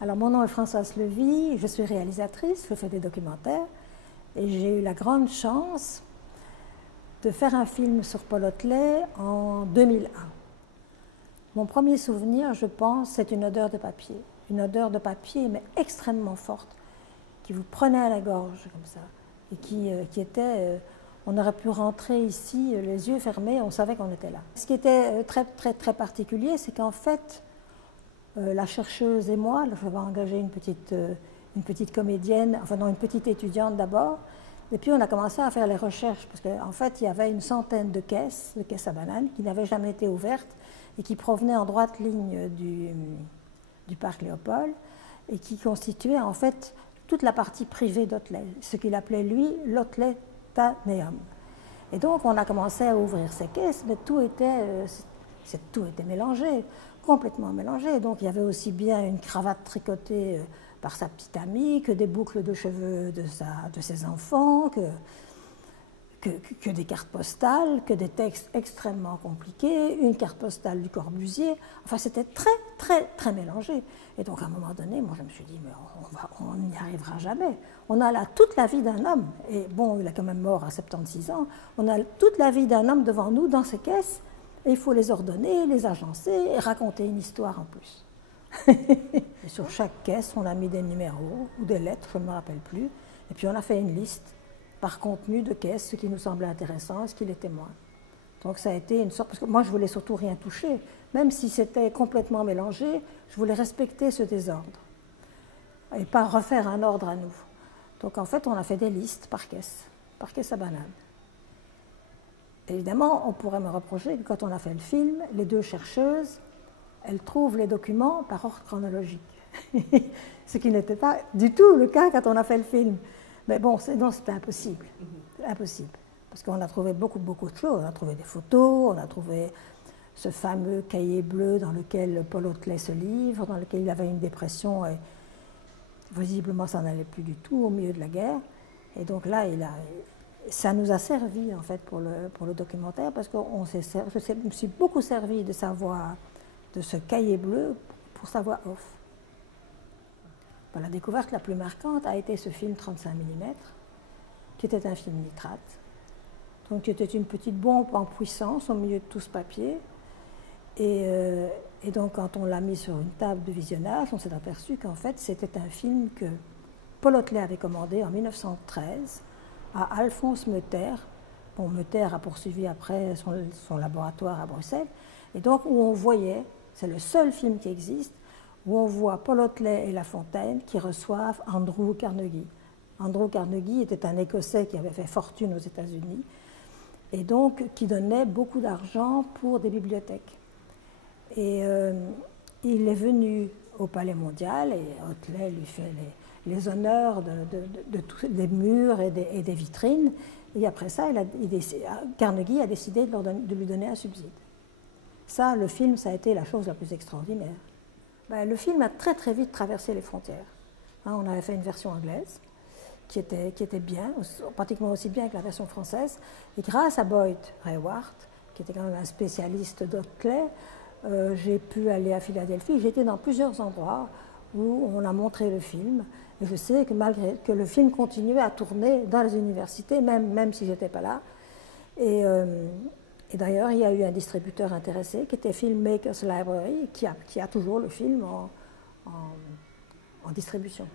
Alors, mon nom est Françoise Levy, je suis réalisatrice, je fais des documentaires et j'ai eu la grande chance de faire un film sur Paul Otlet en 2001. Mon premier souvenir, je pense, c'est une odeur de papier mais extrêmement forte, qui vous prenait à la gorge comme ça et qui était... on aurait pu rentrer ici les yeux fermés, on savait qu'on était là. Ce qui était très particulier, c'est qu'en fait, la chercheuse et moi, j'avais engagé une petite comédienne, enfin non, une petite étudiante d'abord, et puis on a commencé à faire les recherches, parce qu'en fait, il y avait une centaine de caisses à bananes, qui n'avaient jamais été ouvertes, et qui provenaient en droite ligne du parc Léopold, et qui constituaient en fait toute la partie privée d'Otlet, ce qu'il appelait lui l'Otletaneum. Et donc on a commencé à ouvrir ces caisses, mais tout était mélangé, complètement mélangé. Donc il y avait aussi bien une cravate tricotée par sa petite amie, que des boucles de cheveux de ses enfants, que des cartes postales, que des textes extrêmement compliqués, une carte postale du Corbusier. Enfin, c'était très mélangé. Et donc, à un moment donné, moi, je me suis dit, mais on n'y arrivera jamais. On a là toute la vie d'un homme. Et bon, il est quand même mort à 76 ans. On a toute la vie d'un homme devant nous, dans ces caisses. Et il faut les ordonner, les agencer et raconter une histoire en plus. Et sur chaque caisse, on a mis des numéros ou des lettres, je ne me rappelle plus. Et puis, on a fait une liste par contenu de caisse, ce qui nous semblait intéressant et ce qui l'était moins. Donc ça a été une sorte... Parce que moi, je voulais surtout rien toucher. Même si c'était complètement mélangé, je voulais respecter ce désordre et pas refaire un ordre à nous. Donc en fait, on a fait des listes par caisse à bananes. Évidemment, on pourrait me reprocher que quand on a fait le film, les deux chercheuses, elles trouvent les documents par ordre chronologique. Ce qui n'était pas du tout le cas quand on a fait le film. Mais bon, non, c'était impossible. Impossible. Parce qu'on a trouvé beaucoup de choses. On a trouvé des photos, on a trouvé ce fameux cahier bleu dans lequel Paul Otlet se livre, dans lequel il avait une dépression et visiblement ça n'allait plus du tout au milieu de la guerre. Et donc là, ça nous a servi en fait pour le documentaire parce que je me suis beaucoup servi de sa voix, de ce cahier bleu pour sa voix off. La découverte la plus marquante a été ce film 35 mm, qui était un film nitrate, donc qui était une petite bombe en puissance au milieu de tout ce papier. Et donc quand on l'a mis sur une table de visionnage, on s'est aperçu qu'en fait c'était un film que Paul Otlet avait commandé en 1913 à Alphonse Meuter. Bon, Meuter a poursuivi après son laboratoire à Bruxelles, et donc où on voyait, c'est le seul film qui existe, où on voit Paul Otlet et La Fontaine qui reçoivent Andrew Carnegie. Andrew Carnegie était un Écossais qui avait fait fortune aux États-Unis et donc qui donnait beaucoup d'argent pour des bibliothèques. Et il est venu au Palais Mondial et Otlet lui fait les honneurs de tous les murs et des vitrines. Et après ça, Carnegie a décidé de lui donner un subside. Ça, le film, ça a été la chose la plus extraordinaire. Le film a très vite traversé les frontières. On avait fait une version anglaise qui était bien, pratiquement aussi bien que la version française. Et grâce à Boyd Rayward, qui était quand même un spécialiste d'Otlet, j'ai pu aller à Philadelphie. J'ai été dans plusieurs endroits où on a montré le film. Et je sais que malgré que le film continuait à tourner dans les universités, même si je n'étais pas là. Et d'ailleurs, il y a eu un distributeur intéressé qui était Filmmakers Library, qui a toujours le film en distribution.